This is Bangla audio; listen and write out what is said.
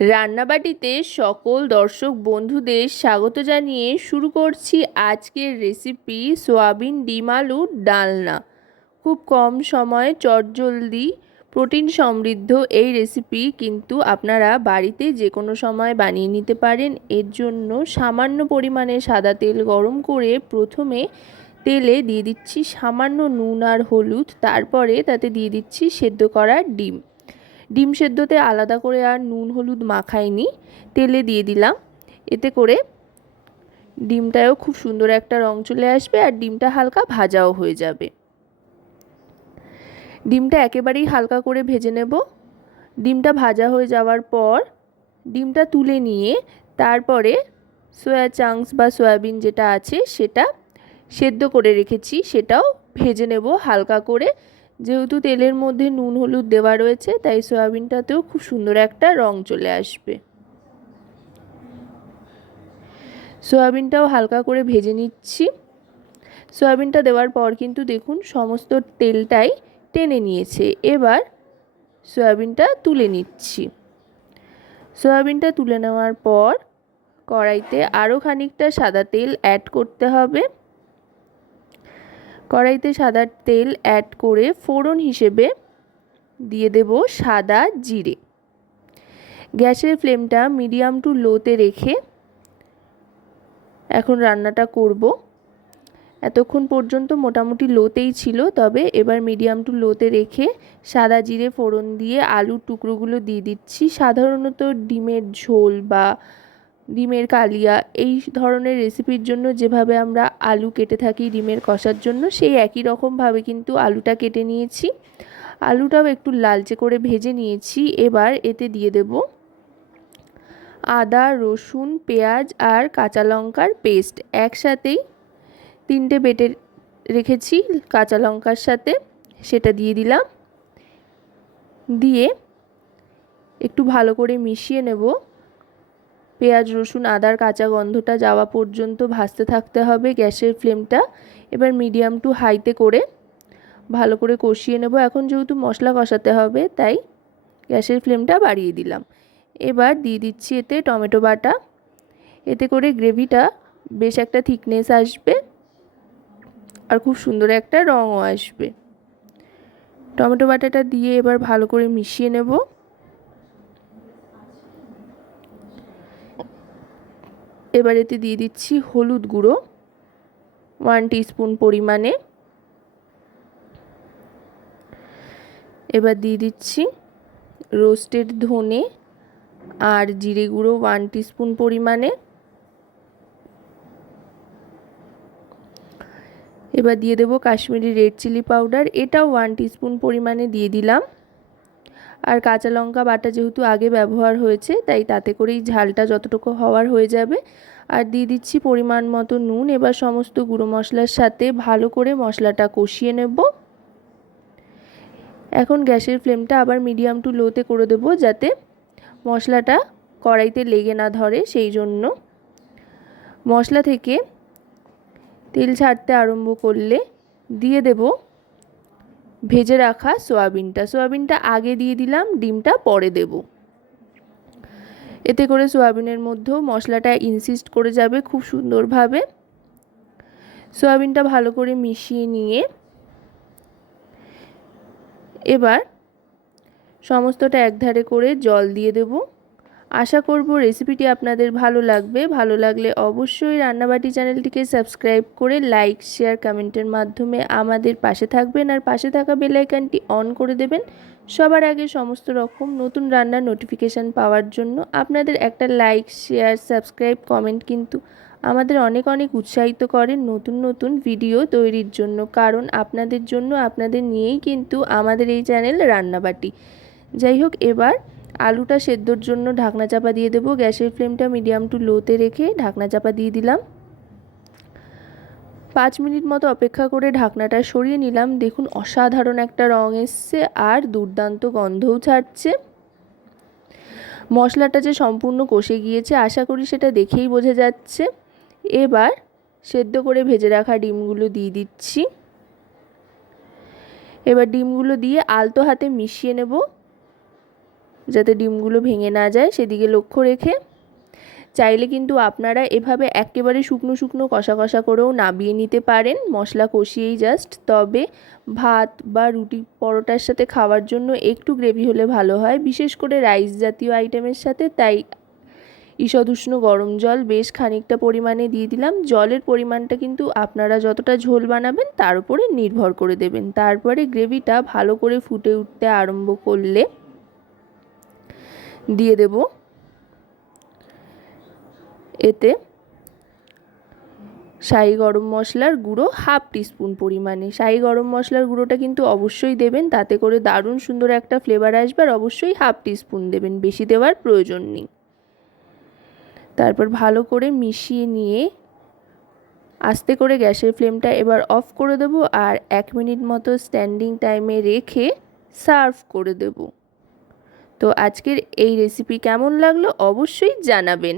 রান্নাবাটিতে সকল দর্শক বন্ধুদের স্বাগত জানিয়ে শুরু করছি আজকের রেসিপি সোয়াবিন ডিম আলুর ডালনা। খুব কম সময়ে চটজলদি প্রোটিন সমৃদ্ধ এই রেসিপি কিন্তু আপনারা বাড়িতে যে কোনো সময় বানিয়ে নিতে পারেন। এর জন্য সামান্য পরিমাণে সাদা তেল গরম করে প্রথমে তেলে দিয়ে দিচ্ছি সামান্য নুন আর হলুদ। তারপরে তাতে দিয়ে দিচ্ছি সেদ্ধ করা ডিম। ডিম সেদ্ধতে আলাদা করে আর নুন, হলুদ মাখাইনি, তেলে দিয়ে দিলাম। এতে করে ডিমটাও খুব সুন্দর একটা রং চলে আসবে আর ডিমটা হালকা ভাজাও হয়ে যাবে। ডিমটা একেবারেই হালকা করে ভেজে নেব। ডিমটা ভাজা হয়ে যাওয়ার পর ডিমটা তুলে নিয়ে তারপরে সয়া চাংস বা সয়াবিন যেটা আছে সেটা সেদ্ধ করে রেখেছি, সেটাও ভেজে নেব হালকা করে। যেহেতু তেলের মধ্যে নুন, হলুদ দেওয়া রয়েছে, তাই সয়াবিনটাতেও খুব সুন্দর একটা রং চলে আসবে। সয়াবিনটাও হালকা করে ভেজে নিচ্ছি। সয়াবিনটা দেওয়ার পর কিন্তু দেখুন সমস্ত তেলটাই টেনে নিয়েছে। এবার সয়াবিনটা তুলে নিচ্ছি। সয়াবিনটা তুলে নেওয়ার পর কড়াইতে আরও খানিকটা সাদা তেল অ্যাড করতে হবে। কড়াইতে সাদা তেল অ্যাড করে ফোড়ন হিসেবে দিয়ে দেব সাদা জিরে। গ্যাসের ফ্লেমটা মিডিয়াম টু লোতে রেখে এখন রান্নাটা করব। এতক্ষণ পর্যন্ত মোটামুটি লোতেই ছিল, তবে এবার মিডিয়াম টু লোতে রেখে সাদা জিরে ফোড়ন দিয়ে আলুর টুকরোগুলো দিয়ে দিচ্ছি। সাধারণত ডিমের ঝোল বা ডিমের কালিয়া, এই ধরনের রেসিপির জন্য যেভাবে আমরা আলু কেটে থাকি ডিমের কষার জন্য, সেই একই রকমভাবে কিন্তু আলুটা কেটে নিয়েছি। আলুটাও একটু লালচে করে ভেজে নিয়েছি, এবার এতে দিয়ে দেব আদা, রসুন, পেঁয়াজ আর কাঁচা লঙ্কার পেস্ট একসাথেই তিনটে বেটে রেখেছি কাঁচা লঙ্কার সাথে, সেটা দিয়ে দিলাম। দিয়ে একটু ভালো করে মিশিয়ে নেব। পেঁয়াজ, রসুন, আদার কাঁচা গন্ধটা যাওয়া পর্যন্ত ভাজতে থাকতে হবে গ্যাসের ফ্লেমটা। এবার মিডিয়াম টু হাইতে করে ভালো করে কষিয়ে নেব। এখন যেহেতু মশলা কষাতে হবে, তাই গ্যাসের ফ্লেমটা বাড়িয়ে দিলাম। এবার দিয়ে দিচ্ছি এতে টমেটো বাটা। এতে করে গ্রেভিটা বেশ একটা থিকনেস আসবে আর খুব সুন্দর একটা রঙও আসবে। টমেটো বাটাটা দিয়ে এবার ভালো করে মিশিয়ে নেব। এবার এতে দিয়ে দিচ্ছি হলুদ গুঁড়ো ওয়ান টিস্পুন পরিমাণে। এবার দিয়ে দিচ্ছি রোস্টেড ধনে আর জিরে গুঁড়ো ওয়ান টিস্পুন পরিমাণে। এবার দিয়ে দেবো কাশ্মীরি রেড চিলি পাউডার এটাও ওয়ান টিস্পুন পরিমাণে দিয়ে দিলাম। আর কাঁচা লঙ্কা বাটা যেহেতু আগে ব্যবহার হয়েছে, তাই তাতে করেই ঝালটা যতটুকু হওয়ার হয়ে যাবে। আর দিয়ে দিচ্ছি পরিমাণ মতো নুন, এবার সমস্ত গুঁড়ো মশলার সাথে ভালো করে মশলাটা কষিয়ে নেব। এখন গ্যাসের ফ্লেমটা আবার মিডিয়াম টু লোতে করে দেবো যাতে মশলাটা কড়াইতে লেগে না ধরে, সেই জন্য। মশলা থেকে তেল ছাড়তে আরম্ভ করলে দিয়ে দেব ভেজে রাখা সোয়াবিনটা। সোয়াবিনটা আগে দিয়ে দিলাম, ডিমটা পরে দেব। এতে করে সোয়াবিনের মধ্যেও মশলাটা ইনসিস্ট করে যাবে খুব সুন্দরভাবে। সোয়াবিনটা ভালো করে মিশিয়ে নিয়ে এবার সমস্তটা একধারে করে জল দিয়ে দেবো। আশা করব রেসিপিটি আপনাদের ভালো লাগবে। ভালো লাগলে অবশ্যই রান্নাবাটি চ্যানেলটিকে সাবস্ক্রাইব করে লাইক শেয়ার কমেন্টের মাধ্যমে আমাদের পাশে থাকবেন আর পাশে থাকা বেলাইকানটি অন করে দেবেন। সবার আগে সমস্ত রকম নতুন রান্নার নোটিফিকেশান পাওয়ার জন্য আপনাদের একটা লাইক শেয়ার সাবস্ক্রাইব কমেন্ট কিন্তু আমাদের অনেক অনেক উৎসাহিত করেন নতুন নতুন ভিডিও তৈরির জন্য। কারণ আপনাদের জন্য, আপনাদের নিয়েই কিন্তু আমাদের এই চ্যানেল রান্নাবাটি। যাই হোক, এবার আলুটা সেদ্ধর জন্য ঢাকনা চাপা দিয়ে দেবো। গ্যাসের ফ্লেমটা মিডিয়াম টু লোতে রেখে ঢাকনা চাপা দিয়ে দিলাম। পাঁচ মিনিট মতো অপেক্ষা করে ঢাকনাটা সরিয়ে নিলাম। দেখুন, অসাধারণ একটা রং এসছে আর দুর্দান্ত গন্ধও ছাড়ছে। মশলাটা যে সম্পূর্ণ কষে গিয়েছে, আশা করি সেটা দেখেই বোঝা যাচ্ছে। এবার সেদ্ধ করে ভেজে রাখা ডিমগুলো দিয়ে দিচ্ছি। এবার ডিমগুলো দিয়ে আলতো হাতে মিশিয়ে নেব। যাতে ডিমগুলো ভেঙে না যায়, সেদিকে লক্ষ্য রেখে। চাইলে কিন্তু আপনারা এভাবে একেবারে শুকনো শুকনো কষা কষা করেও নাবিয়ে নিতে পারেন। মশলা কষিয়েই জাস্ট তবে ভাত বা রুটি পরোটার সাথে খাওয়ার জন্য একটু গ্রেভি হলে ভালো হয়। বিশেষ করে রাইস জাতীয় আইটেমের সাথে তাই ঈষদুষ্ণ গরম জল বেশ খানিকটা পরিমাণে দিয়ে দিলাম। জলের পরিমাণটা কিন্তু আপনারা যতটা ঝোল বানাবেন তার উপরে নির্ভর করে দেবেন। তারপরে গ্রেভিটা ভালো করে ফুটে উঠতে আরম্ভ করলে দিয়ে দেব। এতে শাহি গরম মশলার গুঁড়ো হাফ টিস্পুন পরিমাণে। শাহি গরম মশলার গুঁড়োটা কিন্তু অবশ্যই দেবেন, তাতে করে দারুণ সুন্দর একটা ফ্লেভার আসবে আর অবশ্যই হাফ টিস্পুন দেবেন, বেশি দেওয়ার প্রয়োজন নেই। তারপর ভালো করে মিশিয়ে নিয়ে আস্তে করে গ্যাসের ফ্লেমটা এবার অফ করে দেবো আর এক মিনিট মতো স্ট্যান্ডিং টাইমে রেখে সার্ভ করে দেব। তো আজকের এই রেসিপি কেমন লাগল অবশ্যই জানাবেন।